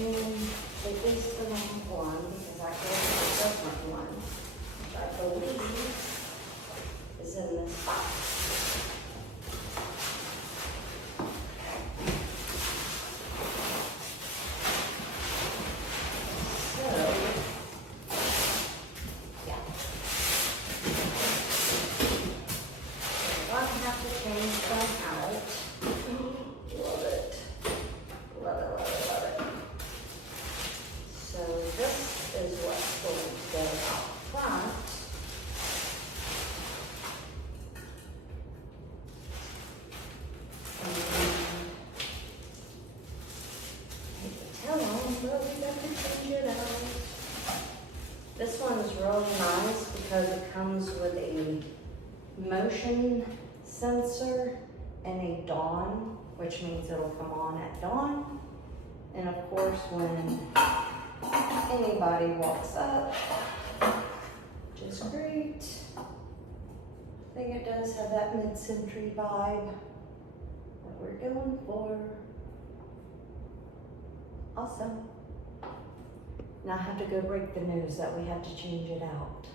And it is the wrong one because I gave you a different one, which I believe is in this box. So, yeah. I'm gonna have to change them out. Love it. Love it, love it, love it. So this is what's going to go out front. And I hate to tell them, but we got to change it out. This one's really nice because it comes with a motion sensor and a dawn, which means it'll come on at dawn. And of course, when anybody walks up, which is great. I think it does have that mid-century vibe that we're going for. Awesome. Now I have to go break the news that we have to change it out.